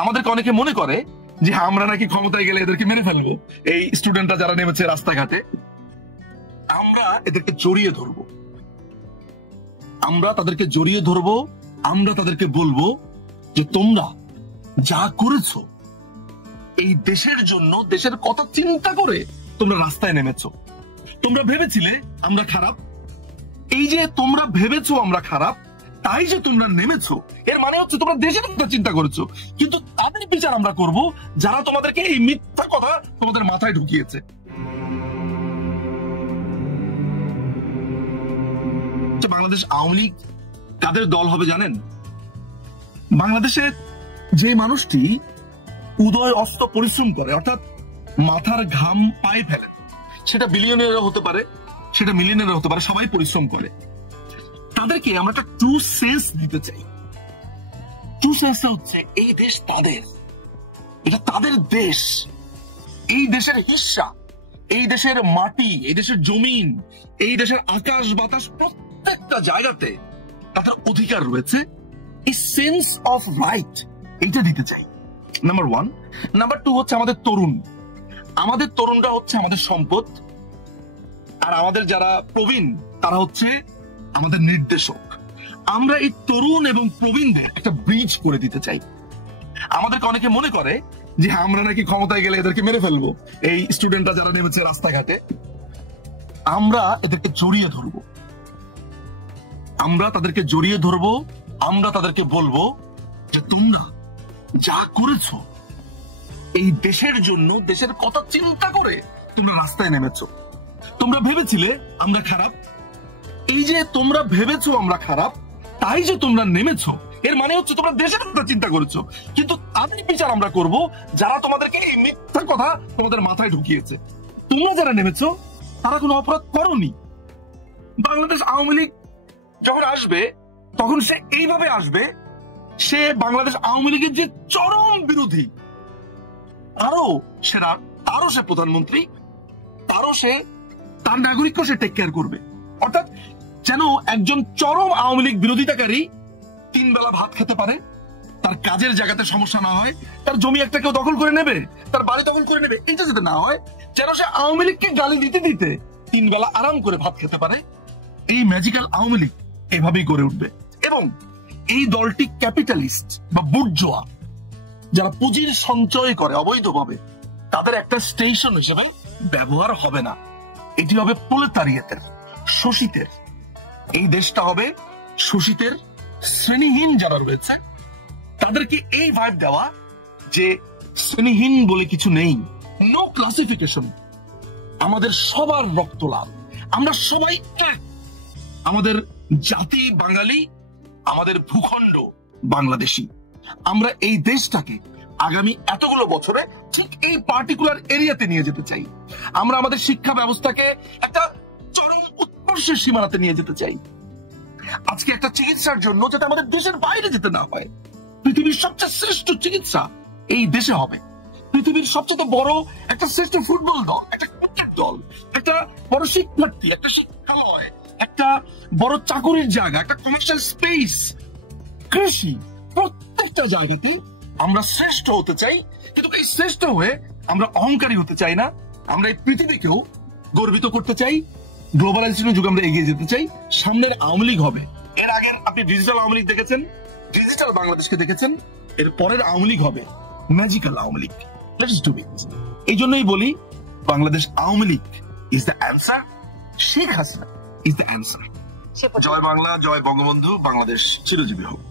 আমাদেরকে অনেকে মনে করে যে আমরা নাকি ক্ষমতায় গেলে এদেরকে মেরে ফেলবো। এই স্টুডেন্টরা যারা নেমেছে রাস্তাঘাটে, আমরা এদেরকে জড়িয়ে ধরবো, আমরা তাদেরকে জড়িয়ে ধরবো, আমরা তাদেরকে বলবো যে তোমরা যা করেছো এই দেশের জন্য, দেশের কথা চিন্তা করে তোমরা রাস্তায় নেমেছো। তোমরা ভেবেছিলে আমরা খারাপ, এই যে তোমরা ভেবেছো আমরা খারাপ, তাই যে তোমরা নেমেছো, এর মানে হচ্ছে তোমরা দেশের কথা চিন্তা করেছো। কিন্তু তাদের বিচার আমরা করব যারা তোমাদেরকে এই মিথ্যা কথা তোমাদের মাথায় ঢুকিয়েছে। বাংলাদেশ আওয়ামী লীগ কাদের দল হবে জানেন? বাংলাদেশের যে মানুষটি উদয় অস্ত পরিশ্রম করে, অর্থাৎ মাথার ঘাম পায়ে ফেলে, সেটা বিলিয়নিয়ার হতে পারে, সেটা মিলিয়নিয়ার হতে পারে, সবাই পরিশ্রম করে। তাদেরকে আমরা একটা ট্রু সেন্স দিতে চাই। ট্রু সেন্স হচ্ছে এই দেশ তাদের, এটা তাদের দেশ, এই দেশের হিস্সা, এই দেশের মাটি, এই দেশের জমিন, এই দেশের আকাশ বাতাস, প্রত্যেকটা জায়গাতে তাদের অধিকার রয়েছে। এই সেন্স অফ রাইট এইটা দিতে চাই, নাম্বার ওয়ান। নাম্বার টু হচ্ছে আমাদের তরুণ, আমাদের তরুণরা হচ্ছে আমাদের সম্পদ, আর আমাদের যারা প্রবীণ তারা হচ্ছে আমাদের নির্দেশক। আমরা এই তরুণ এবং প্রবীণদের একটা ব্রিজ করে দিতে চাই। আমাদেরকে অনেকে মনে করে যে আমরা নাকি ক্ষমতায় গেলে এদেরকে মেরে ফেলবো। এই স্টুডেন্টরা যারা নেমেছে রাস্তাঘাটে, আমরা এদেরকে জড়িয়ে ধরবো, আমরা তাদেরকে জড়িয়ে ধরবো, আমরা তাদেরকে বলবো যে তোমরা যা করেছো এই দেশের জন্য, দেশের কথা চিন্তা করে তোমরা রাস্তায় নেমেছো। তোমরা ভেবেছিলে আমরা খারাপ, এই যে তোমরা ভেবেছো আমরা খারাপ, তাই যে তোমরা নেমেছো, এর মানে হচ্ছে তোমরা দেশের কথা চিন্তা করেছো। কিন্তু তাদের বিচার আমরা করব যারা তোমাদেরকে এই মিথ্যা কথা তোমাদের মাথায় ঢুকিয়েছে। তোমরা যারা নেমেছো তারা কোনো অপরাধ করোনি। বাংলাদেশ আওয়ামী লীগ যখন আসবে তখন সে এইভাবে আসবে, সে বাংলাদেশ আওয়ামী লীগের যে চরম বিরোধী, তারও সে প্রধানমন্ত্রী, তারও সে তার নাগরিককে সে টেক কেয়ার করবে। অর্থাৎ যেন একজন চরম আওয়ামী লীগ বিরোধিতাকারী 3 বেলা ভাত খেতে পারে, তার কাজের জায়গাতে সমস্যা না হয়, তার জমি একটা কেউ দখল করে নেবে, তার বাড়ি দখল করে নেবে, এটা যাতে না হয়, যেন সে আওয়ামী লীগকে গালি দিতে দিতে 3 বেলা আরাম করে ভাত খেতে পারে। এই ম্যাজিক্যাল আওয়ামী লীগ এভাবেই গড়ে উঠবে। এবং এই দলটি ক্যাপিটালিস্ট বা বুর্জোয়া, যারা পুঁজির সঞ্চয় করে অবৈধভাবে, তাদের একটা স্টেশন হিসেবে ব্যবহার হবে না। এটি হবে প্রলেতারিয়েতের, শোষিতের। এই দেশটা হবে শোষিতের, শ্রেণীহীন যারা রয়েছে তাদেরকে এই ভাইব দেওয়া যে শ্রেণীহীন বলে কিছু নেই, নো ক্লাসিফিকেশন, আমাদের সবার রক্ত লাল, আমরা সবাই এক, আমাদের জাতি বাঙালি, আমাদের ভূখণ্ড বাংলাদেশি। আমরা এই দেশটাকে আগামী এতগুলো বছরে ঠিক এই পার্টিকুলার এরিয়াতে নিয়ে যেতে চাই। আমরা আমাদের শিক্ষা ব্যবস্থাকে একটা চরম উৎকর্ষের সীমানাতে নিয়ে যেতে চাই। আজকে একটা চিকিৎসার জন্য যাতে আমাদের দেশের বাইরে যেতে না হয়, পৃথিবীর সবচেয়ে শ্রেষ্ঠ চিকিৎসা এই দেশে হবে। পৃথিবীর সবচেয়ে বড় একটা শ্রেষ্ঠ ফুটবল দল, একটা ক্রিকেট দল, একটা বড় শিক্ষার্থী, একটা শিক্ষালয়, একটা বড় চাকুরির জায়গা, একটা কমার্শিয়াল স্পেস, কৃষি, প্রত্যেকটা জায়গাতে আমরা শ্রেষ্ঠ হতে চাই। কিন্তু এই শ্রেষ্ঠ হয়ে আমরা অহংকারী হতে চাই না। আমরা এই পৃথিবীকেও গর্বিত করতে চাই। গ্লোবালাইজেশনের যুগে আমরা এগিয়ে যেতে চাই। সামনের আওয়ামী লীগ হবে, এর আগের আপনি ডিজিটাল আওয়ামী লীগ দেখেছেন, ডিজিটাল বাংলাদেশকে দেখেছেন, এর পরের আওয়ামী লীগ হবে magical Awami League. Let's do it. এই জন্যই বলি Bangladesh Awami League is the answer, Sheikh Hasina is the answer. জয় বাংলা, জয় বঙ্গবন্ধু, বাংলাদেশ চিরজীবী হোক।